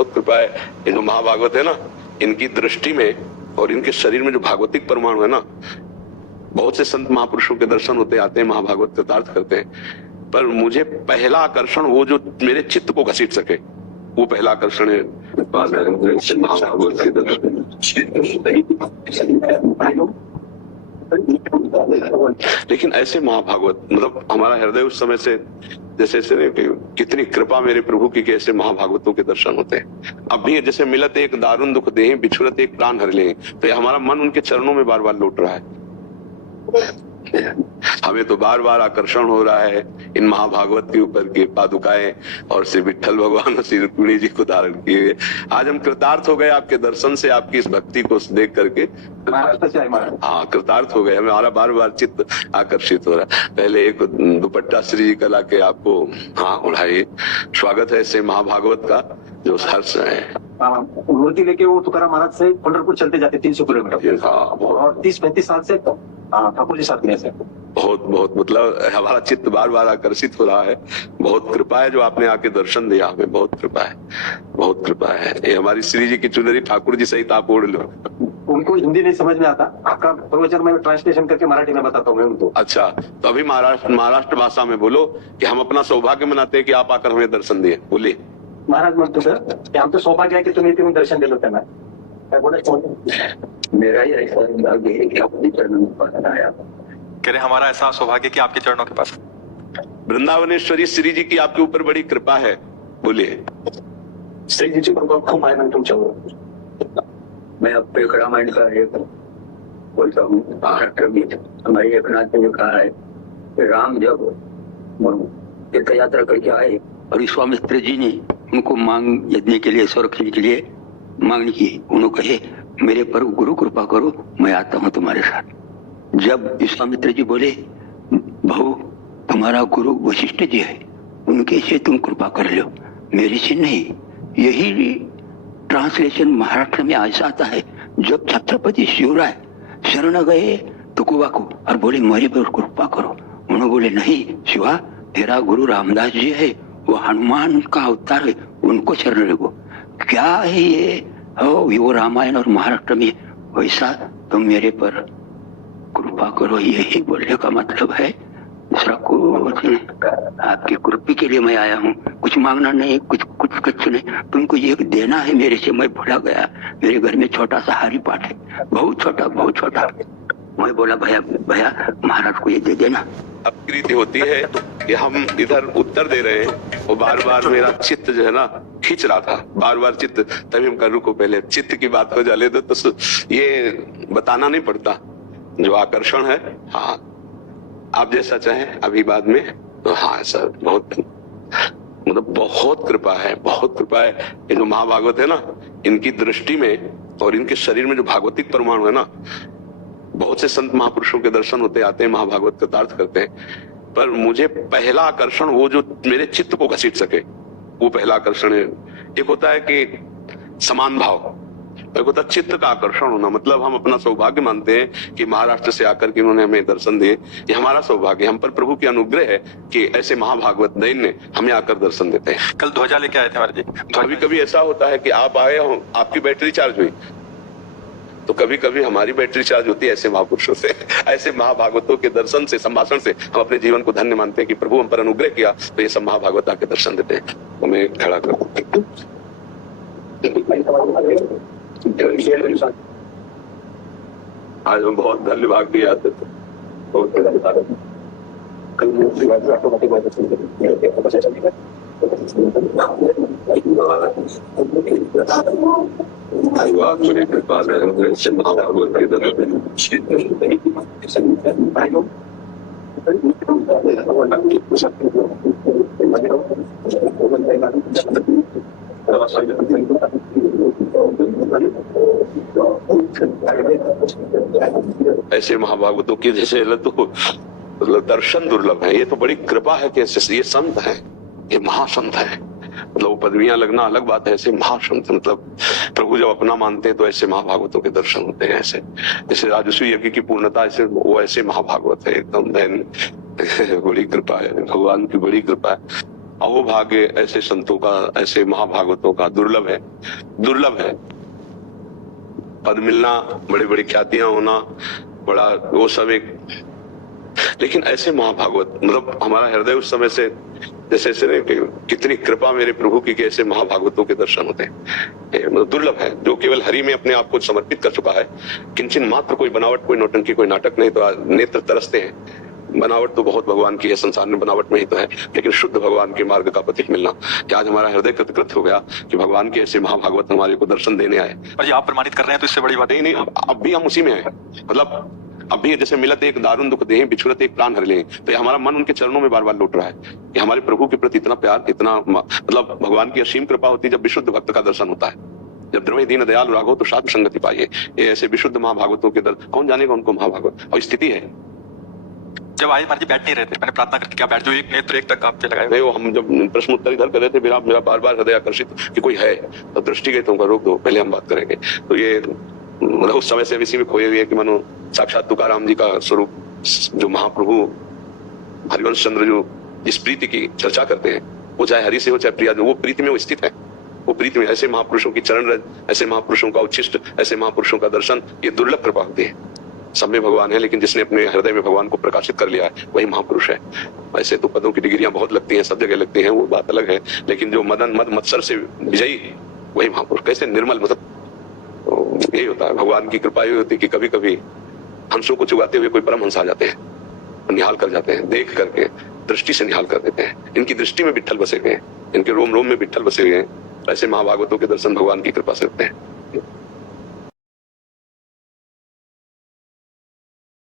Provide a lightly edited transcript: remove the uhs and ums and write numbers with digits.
बहुत कृपा है। ये जो महाभागवत है ना, इनकी दृष्टि में और इनके शरीर में जो भागवतिक परमाणु है ना, बहुत से संत महापुरुषों के दर्शन होते आते हैं, महाभागवत कृतार्थ करते हैं, पर मुझे पहला आकर्षण वो जो मेरे चित्त को घसीट सके, वो पहला आकर्षण है महाभागवत के दर्शन। लेकिन ऐसे महाभागवत, मतलब हमारा हृदय उस समय से जैसे कितनी कृपा मेरे प्रभु की, कैसे महाभागवतों के दर्शन होते हैं। अब भी जैसे मिलत एक दारुण दुख देहि, बिछुरत एक प्राण हर ले, तो हमारा मन उनके चरणों में बार बार लौट रहा है। हमें तो बार बार आकर्षण हो रहा है इन महाभागवत के ऊपर के पादुकाएं, और श्री विठ्ठल भगवान श्री रुक्मिणी जी को धारण किए। आज हम कृतार्थ हो गए आपके दर्शन से, आपकी इस भक्ति को देख करके हाँ कृतार्थ हो गए। हमारा बार बार चित्त आकर्षित हो रहा है। पहले एक दुपट्टा श्री जी का लाके आपको हाँ उड़ाइए। स्वागत है ऐसे महाभागवत का जो हर्ष है। मूर्ति लेके वो तुकाराम महाराज से पंढरपुर चलते जाते 300 किलोमीटर, और 30-35 साल से ठाकुर जी साथ में से। बहुत बहुत मतलब हमारा चित्त बार बार आकर्षित हो रहा है। बहुत कृपा है जो आपने आके दर्शन दिया हमें, बहुत कृपा है, बहुत कृपा है। ये हमारी श्री जी की चुनरी ठाकुर जी सहित आप ओढ़ लो। उनको हिंदी नहीं समझ में आता, आपका प्रवचन में ट्रांसलेशन करके मराठी में बताता हूँ मैं उनको। अच्छा, तो अभी महाराष्ट्र भाषा में बोलो कि हम अपना सौभाग्य मनाते हैं कि आप आकर हमें दर्शन दिए। बोलिए। महाराज म्हणतो सर की आमचं सौभाग्य आहे की तुम्ही इथे दर्शन दिलं त्यांना। मेरा ही ऐसा भाग्य है कि आपके चरणों में पहुंचना आया। कह रहे हमारा ऐसा सौभाग्य कि आपके चरणों के पास। वृंदावनेश्वरी श्री जी की आपके ऊपर बड़ी कृपा है। बोलिए। श्री जी की कृपा खूप आहे ना तुमच्यावर। मैं अब एक रामायण का एक बोलता हूँ। महाराष्ट्र में हमारे एक नाथ ने कहा है कि राम जब तीर्थ यात्रा करके आए और विश्वामित्र जी ने उनको मांग यज्ञ के लिए, संरक्षण के लिए मांगनी की, उन्होंने कहे मेरे पर गुरु कृपा करो, मैं आता हूँ तुम्हारे साथ। जब विश्वामित्र जी बोले भाऊ तुम्हारा गुरु वशिष्ठ जी है, उनके से तुम कृपा कर लो, मेरे से नहीं। यही ट्रांसलेशन महाराष्ट्र में ऐसा आता है, जब छत्रपति शिवराय शरण गए तुकोबा को और बोले मेरे पर कृपा करो, उन्होंने बोले नहीं शिवा, तेरा गुरु रामदास जी है, वो हनुमान का अवतार है, उनको शरण लगो। क्या है ये? वो रामायण और महाराष्ट्र में वैसा तुम मेरे पर कृपा करो, यही बोलने का मतलब है। दूसरा कुछ आपकी कृपा के लिए मैं आया हूँ, कुछ मांगना नहीं, कुछ नहीं, तुमको ये देना है मेरे से। मैं भूला गया, मेरे घर में छोटा सा हारी पाठ है, बहुत छोटा। मैं बोला भैया महाराज को ये दे देना। अब रीति होती है कि हम इधर उत्तर दे रहे हैं, वो बार बार मेरा चित्त जो है ना खींच रहा था, बार बार चित्त। तभी हम कर रुको, पहले चित्त की बात हो जाले तो ये बताना नहीं पड़ता जो आकर्षण है। हाँ आप जैसा चाहें, अभी बाद में तो हाँ सर बहुत मतलब बहुत कृपा है, बहुत कृपा है। ये जो महाभागवत है ना, इनकी दृष्टि में और इनके शरीर में जो भागवतिक परमाणु है ना, बहुत से संत महापुरुषों के दर्शन होते आते हैं, महाभागवत कृतार्थ करते हैं, पर मुझे पहला आकर्षण वो जो मेरे चित्त को घसीट सके, वो पहला आकर्षण है। एक होता है कि समान भाव, एक होता है चित्त का आकर्षण होना। मतलब हम अपना सौभाग्य मानते हैं कि महाराष्ट्र से आकर के इन्होंने हमें दर्शन दिए, ये हमारा सौभाग्य, हम पर प्रभु की अनुग्रह है कि ऐसे महाभागवत दैन्य हमें आकर दर्शन देते हैं। कल ध्वजा लेके आए थे महाराज जी। कभी कभी ऐसा होता है कि आप आए हो, आपकी बैटरी चार्ज हुई, तो कभी कभी हमारी बैटरी चार्ज होती है ऐसे महापुरुषों से, ऐसे महाभागवतों के दर्शन से, संभाषण से हम अपने जीवन को धन्य मानते हैं कि प्रभु हम पर अनुग्रह किया, तो ये सब महाभागवत आके दर्शन देते हैं। हमें खड़ा कर आज हम बहुत धन्यवाद दिए आते थे, बहुत धन्यवाद। ऐसे महाभागवतों की जैसे तो दर्शन दुर्लभ है। ये तो बड़ी कृपा है कि ये संत है, ये महासंत है। मतलब पदवियां लगना अलग बात है, ऐसे महासंत मतलब प्रभु जब अपना मानते हैं तो ऐसे महाभागवतों के दर्शन होते हैं। ऐसे जैसे राजस्व यज्ञ की पूर्णता, ऐसे वो ऐसे महाभागवत है एकदम। बड़ी कृपा है, भगवान की बड़ी कृपा है। अहोभाग्य ऐसे संतों का, ऐसे महाभागवतों का दुर्लभ है, दुर्लभ है। पद मिलना, बड़ी बड़ी ख्यातियां होना, बड़ा वो सब एक, लेकिन ऐसे महाभागवत, मतलब हमारा हृदय उस समय से जैसे ऐसे कि कितनी कृपा मेरे प्रभु की कि ऐसे महाभागवतों के दर्शन होते हैं। मतलब दुर्लभ है, जो केवल हरि में अपने आप को समर्पित कर चुका है। किंचन मात्र कोई बनावट, कोई नौटंकी, कोई नाटक नहीं, तो नेत्र तरसते हैं। बनावट तो बहुत भगवान की है, संसार में बनावट में ही तो है, लेकिन शुद्ध भगवान के मार्ग का पथिक मिलना, कि आज हमारा हृदय कृतकृत हो गया कि भगवान के ऐसे महाभागवत हमारे को दर्शन देने आए। और ये आप प्रमाणित कर रहे हैं तो इससे बड़ी बात नहीं, अब भी हम उसी में है। मतलब अब भी जैसे मिलत एक दारुण दुख देह, बिछुरत एक प्राण हर ले, तो हमारा मन उनके चरणों में बार बार लौट रहा है कि हमारे प्रभु के प्रति इतना प्यार, इतना मतलब भगवान की असीम कृपा होती है जब विशुद्ध भक्त का दर्शन होता है। जब द्रव्य दीन दयाल राघो तो साध संगति पाइए। ये ऐसे विशुद्ध महाभागवतों के दर्शन, कौन जानेगा उनको महाभागवत। और स्थिति है, जब आए महाराज जी बैठ नहीं रहे थे, मैंने प्रार्थना करके क्या बैठ, जो एक नेत्र एक तक आपके लगाए नहीं, वो हम जब प्रश्न उत्तर इधर कर रहे थे, मेरा बार बार हृदय आकर्षित कि कोई है, तो दृष्टि गई तो उनका रोक दो, पहले हम बात करेंगे। तो ये मतलब उस समय से इसी में खोए हुए है कि मानो साक्षात तुकाराम जी का स्वरूप, जो महाप्रभु हरिवंश चंद्र जो जिस प्रीति की चर्चा करते हैं, वो चाहे हरि से हो चाहे प्रिया, जो वो प्रीति में वो स्थित है। वो प्रीति में ऐसे महापुरुषों की चरण रज, ऐसे महापुरुषों का उच्छिष्ट, ऐसे महापुरुषों का दर्शन, ये दुर्लभ कृपा होती है। सब में भगवान है, लेकिन जिसने अपने हृदय में भगवान को प्रकाशित कर लिया है वही महापुरुष है। ऐसे तो पदों की डिग्रियां बहुत लगती हैं, सब जगह लगती हैं, वो बात अलग है, लेकिन जो मदन मद मत्सर से विजयी वही महापुरुष। कैसे निर्मल, मतलब तो यही होता है भगवान की कृपा। ये होती है कि कभी कभी हंसों को चुगाते हुए कोई परम हंस आ जाते हैं, निहाल कर जाते हैं, देख करके दृष्टि से निहाल कर देते हैं। इनकी दृष्टि में विट्ठल बसे हुए हैं, इनके रोम रोम में विट्ठल बसे हुए हैं। ऐसे महाभागवतों के दर्शन भगवान की कृपा से होते हैं।